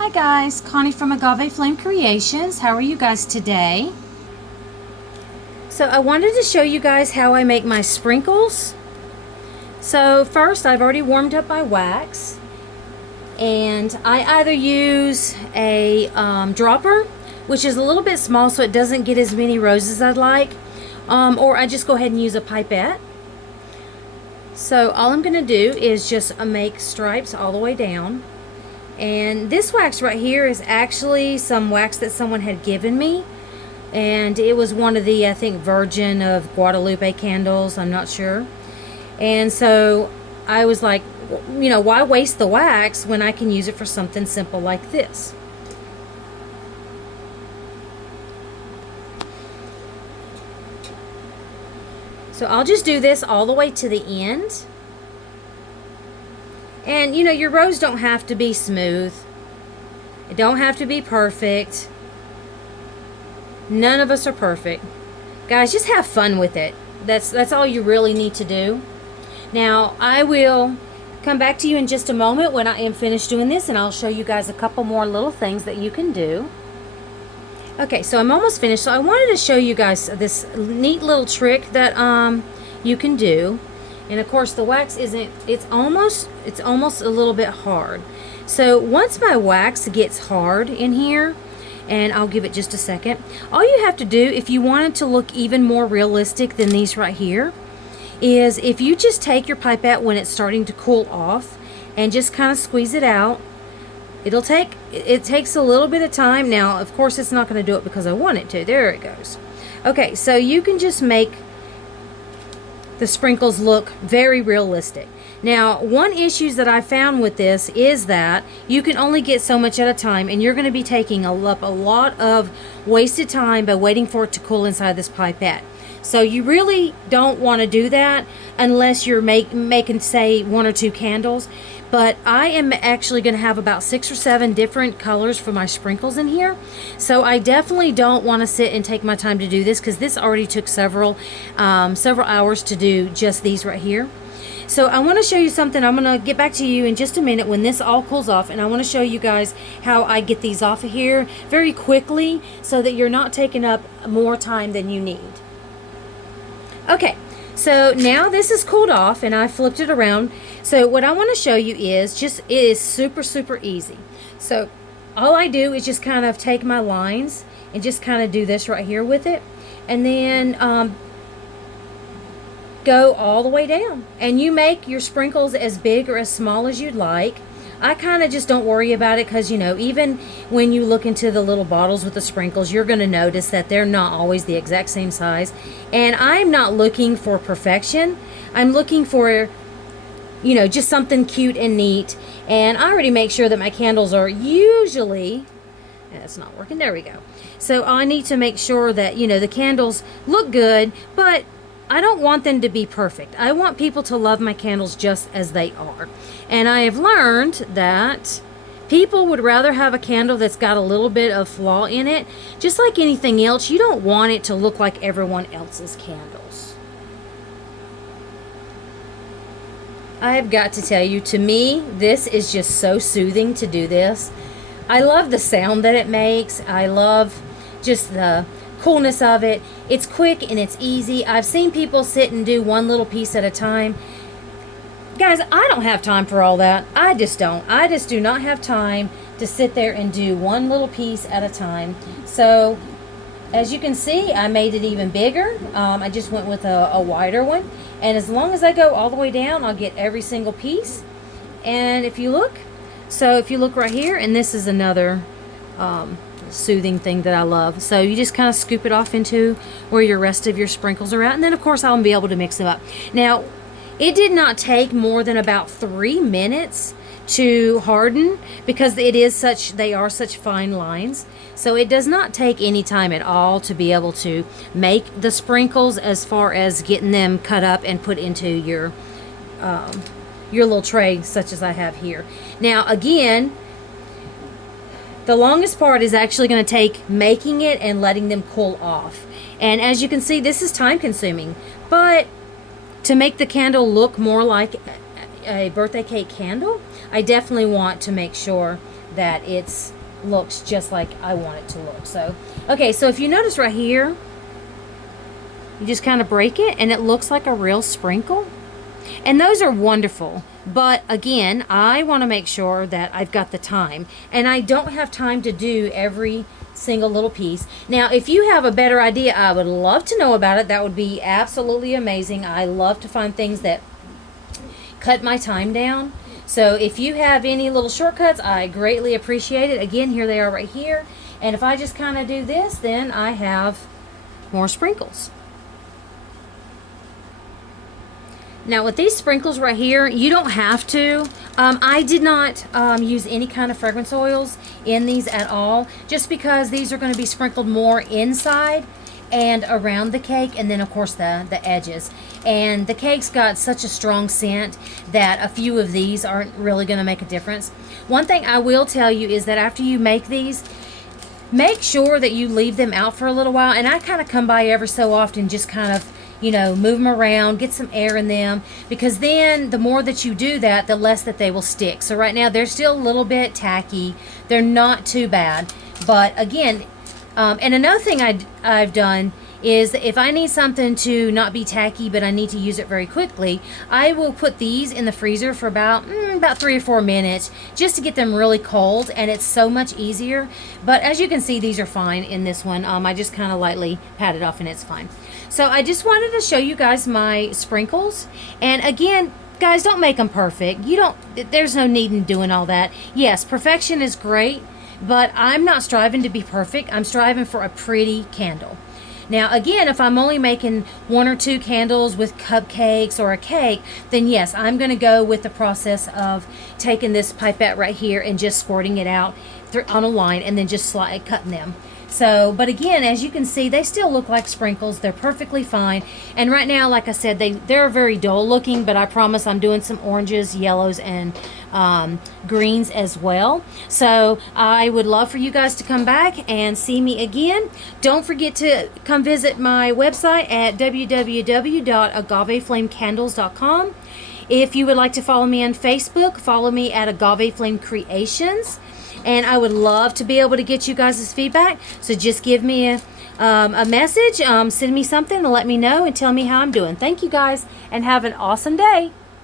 Hi guys, Connie from Agave Flame Creations. How are you guys today? So I wanted to show you guys how I make my sprinkles. So first, I've already warmed up my wax, and I either use a dropper, which is a little bit small so it doesn't get as many roses as I'd like, or I just go ahead and use a pipette. So all I'm going to do is just make stripes all the way down. And this wax right here is actually some wax that someone had given me. And it was one of the, I think, Virgin of Guadalupe candles. I'm not sure. And so I was like, you know, why waste the wax when I can use it for something simple like this? So I'll just do this all the way to the end. And you know, your rose don't have to be smooth. It don't have to be perfect. None of us are perfect. Guys, just have fun with it. That's all you really need to do. Now, I will come back to you in just a moment when I am finished doing this, and I'll show you guys a couple more little things that you can do. Okay, so I'm almost finished. So I wanted to show you guys this neat little trick that you can do. And of course the wax isn't, it's almost a little bit hard. So once my wax gets hard in here, and I'll give it just a second, all you have to do if you want it to look even more realistic than these right here is if you just take your pipette when it's starting to cool off and just kind of squeeze it out. It takes a little bit of time. Now of course it's not going to do it because I want it to. There it goes. Okay, so you can just make the sprinkles look very realistic. Now, one issue that I found with this is that you can only get so much at a time, and you're going to be taking up a lot of wasted time by waiting for it to cool inside this pipette. So you really don't want to do that unless you're making, say, 1 or 2 candles. But I am actually going to have about 6 or 7 different colors for my sprinkles in here. So I definitely don't want to sit and take my time to do this, because this already took several hours to do just these right here. So I want to show you something. I'm going to get back to you in just a minute when this all cools off, and I want to show you guys how I get these off of here very quickly so that you're not taking up more time than you need. Okay, so now this is cooled off and I flipped it around. So what I want to show you is it is super easy. So all I do is just kind of take my lines and just kind of do this right here with it, and then go all the way down, and you make your sprinkles as big or as small as you'd like. I kind of just don't worry about it, because you know, even when you look into the little bottles with the sprinkles, you're going to notice that they're not always the exact same size. And I'm not looking for perfection. I'm looking for, you know, just something cute and neat. And I already make sure that my candles are usually, it's not working, there we go. So I need to make sure that, you know, the candles look good, but I don't want them to be perfect. I want people to love my candles just as they are. And I have learned that people would rather have a candle that's got a little bit of flaw in it. Just like anything else, you don't want it to look like everyone else's candles. I have got to tell you, to me, this is just so soothing to do this. I love the sound that it makes. I love just the coolness of it. It's quick and it's easy. I've seen people sit and do one little piece at a time. Guys, I don't have time for all that. I just don't. I just do not have time to sit there and do one little piece at a time. So as you can see, I made it even bigger. I just went with a wider one, and as long as I go all the way down, I'll get every single piece. And if you look right here, and this is another soothing thing that I love. So you just kind of scoop it off into where your rest of your sprinkles are at, and then of course I'll be able to mix them up. Now, it did not take more than about 3 minutes to harden, because they are such fine lines. So it does not take any time at all to be able to make the sprinkles, as far as getting them cut up and put into your little tray such as I have here. Now again, the longest part is actually going to take making it and letting them cool off. And as you can see, this is time consuming. But to make the candle look more like a birthday cake candle, I definitely want to make sure that it's looks just like I want it to look. So, okay, so if you notice right here, you just kind of break it and it looks like a real sprinkle. And those are wonderful. But again, I want to make sure that I've got the time. And I don't have time to do every single little piece. Now, if you have a better idea, I would love to know about it. That would be absolutely amazing. I love to find things that cut my time down. So if you have any little shortcuts, I greatly appreciate it. Again, here they are right here. And if I just kind of do this, then I have more sprinkles. Now with these sprinkles right here, you don't have to. I did not use any kind of fragrance oils in these at all, just because these are going to be sprinkled more inside and around the cake, and then of course the edges. And the cake's got such a strong scent that a few of these aren't really going to make a difference. One thing I will tell you is that after you make these, make sure that you leave them out for a little while. And I kind of come by every so often, just kind of, you know, move them around, get some air in them, because then the more that you do that, the less that they will stick. So right now they're still a little bit tacky. They're not too bad. But again, and another thing I've done is if I need something to not be tacky, but I need to use it very quickly, I will put these in the freezer for about 3 or 4 minutes just to get them really cold, and it's so much easier. But as you can see, these are fine in this one. I just kind of lightly pat it off and it's fine. So I just wanted to show you guys my sprinkles. And again, guys, don't make them perfect. There's no need in doing all that. Yes, perfection is great, but I'm not striving to be perfect. I'm striving for a pretty candle. Now, again, if I'm only making 1 or 2 candles with cupcakes or a cake, then yes, I'm going to go with the process of taking this pipette right here and just squirting it out on a line and then just cutting them. So, but again, as you can see, they still look like sprinkles. They're perfectly fine. And right now, like I said, they're very dull looking, but I promise I'm doing some oranges, yellows, and greens as well. So I would love for you guys to come back and see me again. Don't forget to come visit my website at www.agaveflamecandles.com. If you would like to follow me on Facebook, follow me at Agave Flame Creations. And I would love to be able to get you guys' feedback. So just give me a message, send me something to let me know and tell me how I'm doing. Thank you guys, and have an awesome day.